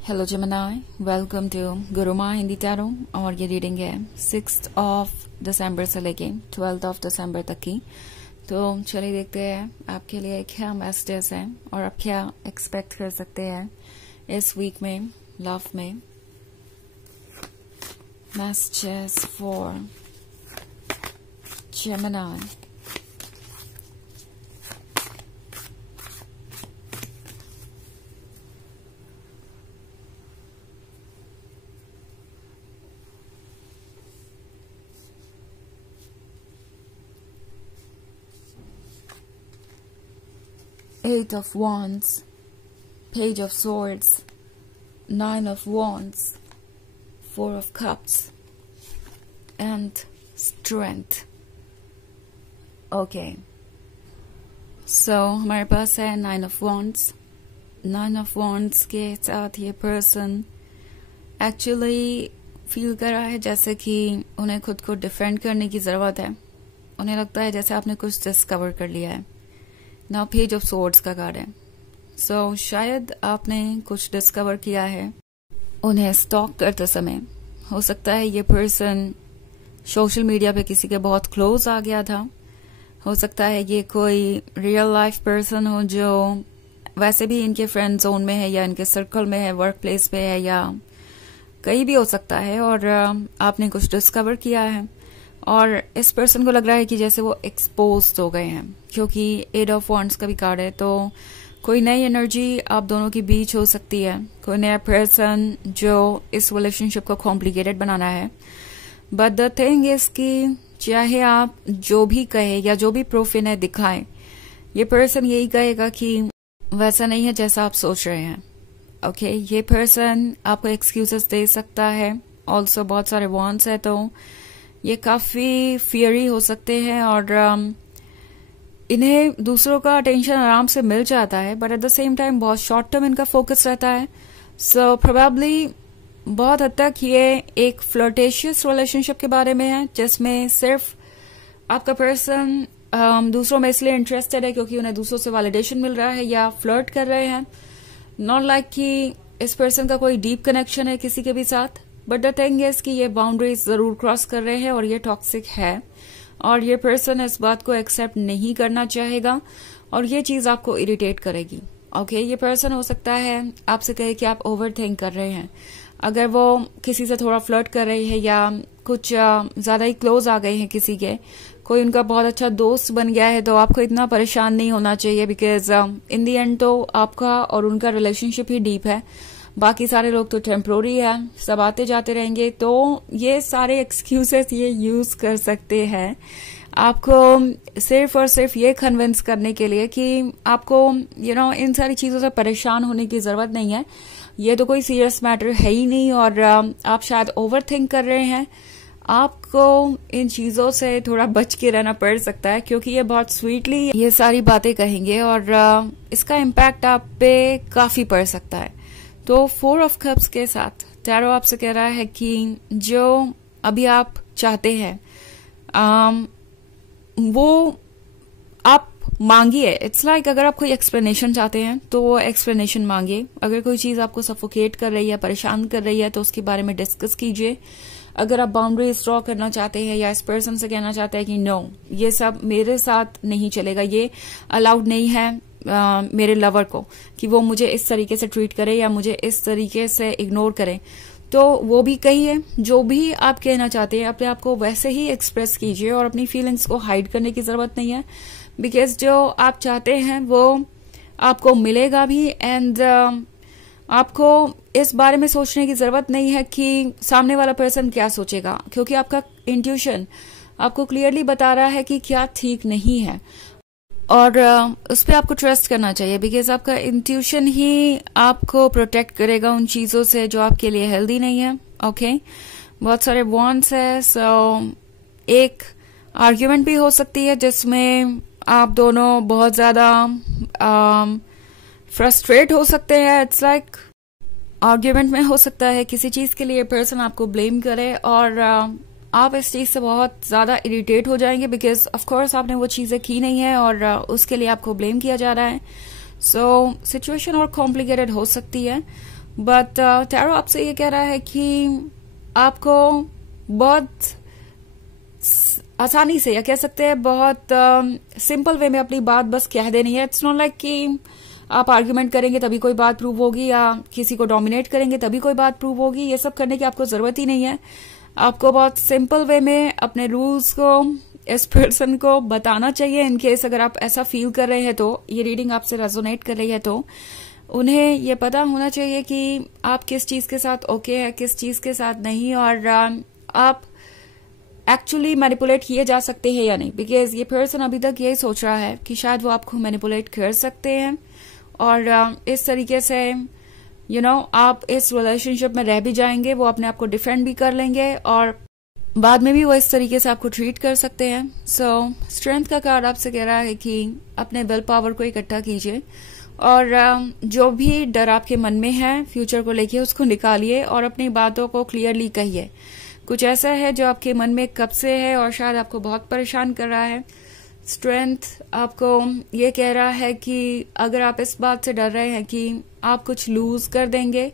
Hello Gemini, welcome to Gurumaa Hindi tarot. और ये reading है 6 दिसंबर से लेके 12 दिसंबर तक की। तो चलिए देखते हैं आपके लिए क्या मैसेजेस हैं और आप क्या एक्सपेक्ट कर सकते हैं इस वीक में लव में। Messages for Gemini। Eight of Wands, Page of Swords, Nine of Wands, Four of Cups, and Strength. Okay. So हमारे पास है Nine of Wands. Nine of Wands के साथ ये person actually फील कर रहा है जैसे कि उन्हें खुद को डिफेंड करने की जरूरत है। उन्हें लगता है जैसे आपने कुछ डिस्कवर कर लिया है। नाउ पेज ऑफ सोर्ड्स का कार्ड है। सो शायद आपने कुछ डिस्कवर किया है। उन्हें स्टॉक करते समय हो सकता है ये पर्सन सोशल मीडिया पे किसी के बहुत क्लोज आ गया था। हो सकता है ये कोई रियल लाइफ पर्सन हो जो वैसे भी इनके फ्रेंड जोन में है या इनके सर्कल में है, वर्क प्लेस पे है या कहीं भी हो सकता है। और आपने कुछ डिस्कवर किया है और इस पर्सन को लग रहा है कि जैसे वो एक्सपोज हो गए हैं, क्योंकि एट ऑफ वॉन्ड्स का भी कार्ड है। तो कोई नई एनर्जी आप दोनों के बीच हो सकती है, कोई नया पर्सन जो इस रिलेशनशिप को कॉम्प्लिकेटेड बनाना है। बट द थिंग इज कि चाहे आप जो भी कहे या जो भी प्रूफ इन्हें दिखाएं, ये पर्सन यही कहेगा कि वैसा नहीं है जैसा आप सोच रहे हैं। ओके, ये पर्सन आपको एक्सक्यूजेस दे सकता है। ऑल्सो बहुत सारे वॉन्ड्स है तो ये काफी फियरी हो सकते हैं और इन्हें दूसरों का अटेंशन आराम से मिल जाता है, but at the same time बहुत शॉर्ट टर्म इनका फोकस रहता है। सो प्रोबेबली बहुत हद तक ये एक फ्लर्टेशियस रिलेशनशिप के बारे में है, जिसमें सिर्फ आपका पर्सन दूसरों में इसलिए इंटरेस्टेड है क्योंकि उन्हें दूसरों से वैलिडेशन मिल रहा है या फ्लर्ट कर रहे हैं। नॉट लाइक कि इस पर्सन का कोई डीप कनेक्शन है किसी के भी साथ। बट द थिंग इज कि ये बाउंड्रीज जरूर क्रॉस कर रहे हैं और ये टॉक्सिक है और ये पर्सन इस बात को एक्सेप्ट नहीं करना चाहेगा और ये चीज आपको इरिटेट करेगी। ओके, ये पर्सन हो सकता है आपसे कहे कि आप ओवर थिंक कर रहे हैं। अगर वो किसी से थोड़ा फ्लर्ट कर रही है या कुछ ज्यादा ही क्लोज आ गए हैं किसी के, कोई उनका बहुत अच्छा दोस्त बन गया है, तो आपको इतना परेशान नहीं होना चाहिए बिकॉज इन दी एंड तो आपका और उनका रिलेशनशिप ही डीप है। बाकी सारे लोग तो टेम्पोररी है, सब आते जाते रहेंगे। तो ये सारे एक्सक्यूजेस ये यूज कर सकते हैं आपको सिर्फ और सिर्फ ये कन्विंस करने के लिए कि आपको इन सारी चीजों से परेशान होने की जरूरत नहीं है। ये तो कोई सीरियस मैटर है ही नहीं और आप शायद ओवर थिंक कर रहे हैं। आपको इन चीजों से थोड़ा बच के रहना पड़ सकता है क्योंकि ये बहुत स्वीटली ये सारी बातें कहेंगे और इसका इम्पैक्ट आप पे काफी पड़ सकता है। तो फोर ऑफ कप्स के साथ टैरो आपसे कह रहा है कि जो अभी आप चाहते हैं वो आप मांगिए। इट्स लाइक अगर आप कोई एक्सप्लेनेशन चाहते हैं तो वो एक्सप्लेनेशन मांगिए। अगर कोई चीज आपको सफोकेट कर रही है, परेशान कर रही है, तो उसके बारे में डिस्कस कीजिए। अगर आप बाउंड्रीज ड्रॉ करना चाहते हैं या इस पर्सन से कहना चाहते हैं कि नो, ये सब मेरे साथ नहीं चलेगा, ये अलाउड नहीं है मेरे लवर को कि वो मुझे इस तरीके से ट्रीट करे या मुझे इस तरीके से इग्नोर करे, तो वो भी कहिए। जो भी आप कहना चाहते हैं अपने आप को वैसे ही एक्सप्रेस कीजिए और अपनी फीलिंग्स को हाइड करने की जरूरत नहीं है बिकॉज जो आप चाहते हैं वो आपको मिलेगा भी। एंड आपको इस बारे में सोचने की जरूरत नहीं है कि सामने वाला पर्सन क्या सोचेगा, क्योंकि आपका इंट्यूशन आपको क्लियरली बता रहा है कि क्या ठीक नहीं है और उस पर आपको ट्रस्ट करना चाहिए बिकॉज आपका इंट्यूशन ही आपको प्रोटेक्ट करेगा उन चीजों से जो आपके लिए हेल्दी नहीं है। ओके, बहुत सारे वॉन्ट्स है। सो एक आर्ग्यूमेंट भी हो सकती है जिसमें आप दोनों बहुत ज्यादा फ्रस्ट्रेट हो सकते हैं। इट्स लाइक आर्ग्यूमेंट में हो सकता है किसी चीज के लिए पर्सन आपको ब्लेम करे और आप इस चीज से बहुत ज्यादा इरिटेट हो जाएंगे बिकॉज ऑफ कोर्स आपने वो चीजें की नहीं है और उसके लिए आपको ब्लेम किया जा रहा है। सो सिचुएशन और कॉम्प्लिकेटेड हो सकती है। बट टैरो आपसे ये कह रहा है कि आपको बहुत आसानी से, या कह सकते हैं बहुत सिंपल वे में अपनी बात बस कह देनी है. इट्स नॉट लाइक कि आप आर्ग्यूमेंट करेंगे तभी कोई बात प्रूव होगी, या किसी को डोमिनेट करेंगे तभी कोई बात प्रूव होगी. ये सब करने की आपको जरूरत ही नहीं है. आपको बहुत सिंपल वे में अपने रूल्स को इस पर्सन को बताना चाहिए. इनकेस अगर आप ऐसा फील कर रहे हैं तो, ये रीडिंग आपसे रेजोनेट कर रही है तो उन्हें ये पता होना चाहिए कि आप किस चीज के साथ ओके है, किस चीज के साथ नहीं, और आप एक्चुअली मैनिपुलेट किए जा सकते हैं या नहीं. बिकॉज ये पर्सन अभी तक यही सोच रहा है कि शायद वो आपको मैनिपुलेट कर सकते हैं, और इस तरीके से आप इस रिलेशनशिप में रह भी जाएंगे. वो अपने आप को डिफेंड भी कर लेंगे, और बाद में भी वो इस तरीके से आपको ट्रीट कर सकते हैं. सो स्ट्रेंथ का कार्ड आपसे कह रहा है कि अपने विल पावर को इकट्ठा कीजिए, और जो भी डर आपके मन में है फ्यूचर को लेके उसको निकालिए, और अपनी बातों को क्लियरली कहिए. कुछ ऐसा है जो आपके मन में कब से है और शायद आपको बहुत परेशान कर रहा है. स्ट्रेंथ आपको ये कह रहा है कि अगर आप इस बात से डर रहे हैं कि आप कुछ लूज कर देंगे,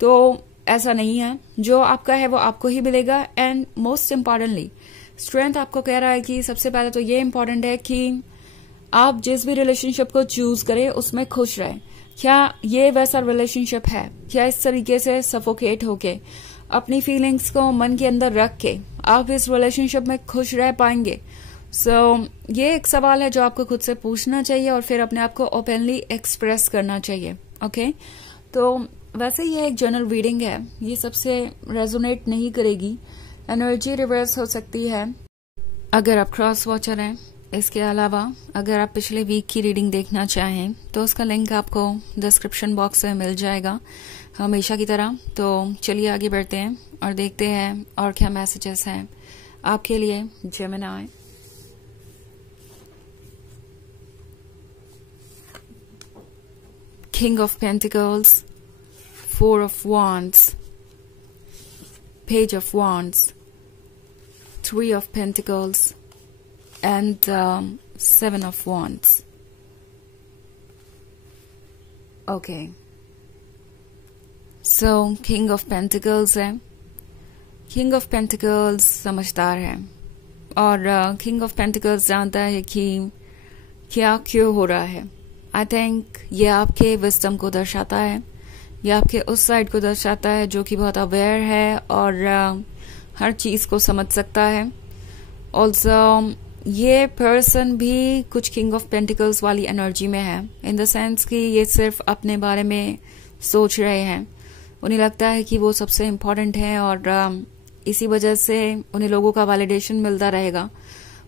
तो ऐसा नहीं है. जो आपका है वो आपको ही मिलेगा. एंड मोस्ट इम्पॉर्टेंटली स्ट्रेंथ आपको कह रहा है कि सबसे पहले तो ये इम्पोर्टेंट है कि आप जिस भी रिलेशनशिप को चूज करें उसमें खुश रहें. क्या ये वैसा रिलेशनशिप है? क्या इस तरीके से सफोकेट होके अपनी फीलिंग्स को मन के अंदर रख के आप इस रिलेशनशिप में खुश रह पाएंगे? ये एक सवाल है जो आपको खुद से पूछना चाहिए, और फिर अपने आप को ओपनली एक्सप्रेस करना चाहिए. ओके, तो वैसे ये एक जनरल रीडिंग है, ये सबसे रेजोनेट नहीं करेगी. एनर्जी रिवर्स हो सकती है अगर आप क्रॉस वॉचर हैं. इसके अलावा अगर आप पिछले वीक की रीडिंग देखना चाहें तो उसका लिंक आपको डिस्क्रिप्शन बॉक्स में मिल जाएगा हमेशा की तरह. तो चलिए आगे बढ़ते हैं और देखते हैं और क्या मैसेजेस हैं आपके लिए Gemini. King of Pentacles, Four of Wands, Page of Wands, Three of Pentacles, and Seven of Wands. Okay. So, King of Pentacles है. King of Pentacles समझदार है, और King of Pentacles जानता है कि क्या क्यों हो रहा है. आई थिंक ये आपके विजडम को दर्शाता है, ये आपके उस साइड को दर्शाता है जो कि बहुत अवेयर है और हर चीज को समझ सकता है. ऑल्सो ये पर्सन भी कुछ किंग ऑफ पेंटिकल्स वाली एनर्जी में है, इन द सेंस कि ये सिर्फ अपने बारे में सोच रहे हैं. उन्हें लगता है कि वो सबसे इम्पोर्टेंट है, और इसी वजह से उन्हें लोगों का वैलिडेशन मिलता रहेगा.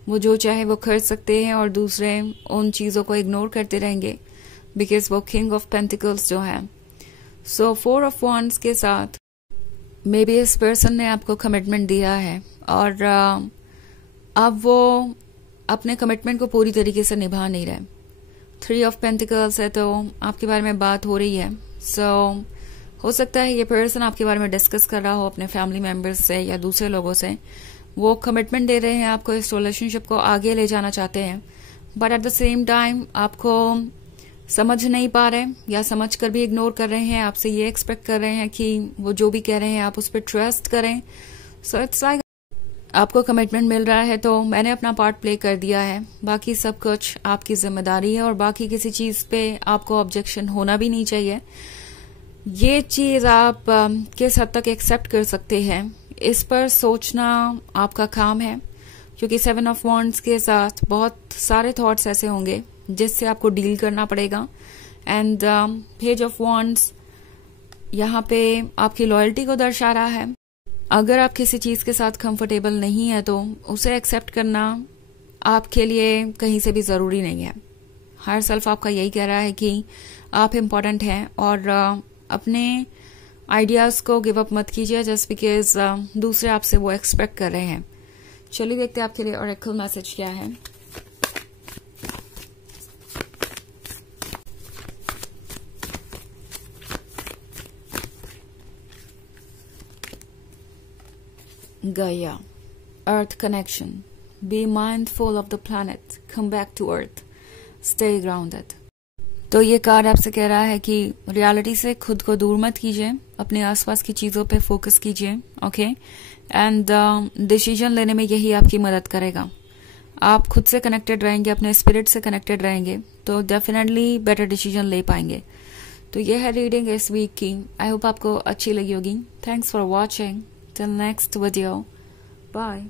वो जो चाहे वो कर सकते हैं और दूसरे उन चीजों को इग्नोर करते रहेंगे, बिकॉज वो किंग ऑफ पेंटिकल्स जो है. सो फोर ऑफ वॉन्ड्स के साथ मे बी इस पर्सन ने आपको कमिटमेंट दिया है, और अब वो अपने कमिटमेंट को पूरी तरीके से निभा नहीं रहे. थ्री ऑफ पेंटिकल्स है तो आपके बारे में बात हो रही है. सो हो सकता है ये पर्सन आपके बारे में डिस्कस कर रहा हो अपने फैमिली मेंबर्स से या दूसरे लोगों से. वो कमिटमेंट दे रहे हैं आपको, इस रिलेशनशिप को आगे ले जाना चाहते हैं, but at the same time आपको समझ नहीं पा रहे, या समझ कर भी इग्नोर कर रहे हैं. आपसे ये एक्सपेक्ट कर रहे हैं कि वो जो भी कह रहे हैं आप उस पर ट्रस्ट करें. सो इट्स लाइक आपको कमिटमेंट मिल रहा है तो मैंने अपना पार्ट प्ले कर दिया है, बाकी सब कुछ आपकी जिम्मेदारी है, और बाकी किसी चीज पे आपको ऑब्जेक्शन होना भी नहीं चाहिए. ये चीज आप किस हद तक एक्सेप्ट कर सकते हैं इस पर सोचना आपका काम है, क्योंकि सेवन ऑफ वॉन्ड्स के साथ बहुत सारे थॉट्स ऐसे होंगे जिससे आपको डील करना पड़ेगा. एंड पेज ऑफ वॉन्ड्स यहाँ पे आपकी लॉयल्टी को दर्शा रहा है. अगर आप किसी चीज के साथ कंफर्टेबल नहीं है तो उसे एक्सेप्ट करना आपके लिए कहीं से भी जरूरी नहीं है. हर सेल्फ आपका यही कह रहा है कि आप इम्पोर्टेंट हैं, और अपने आइडियाज को गिव अप मत कीजिए जस्ट बिकॉज दूसरे आपसे वो एक्सपेक्ट कर रहे हैं. चलिए देखते हैं आपके लिए ऑरेकल मैसेज क्या है. Gaia, Earth connection. Be mindful of the planet. Come back to Earth. Stay grounded. तो ये कार्ड आपसे कह रहा है कि रियलिटी से खुद को दूर मत कीजिए, अपने आसपास की चीजों पे फोकस कीजिए, ओके। एंड डिसीजन लेने में यही आपकी मदद करेगा। आप खुद से कनेक्टेड रहेंगे, अपने स्पिरिट से कनेक्टेड रहेंगे, तो डेफिनेटली बेटर डिसीजन ले पाएंगे। तो ये है रीडिंग इस वीक की। आई होप आपको अच्छी लगी होगी। Thanks for watching. Till next video, bye.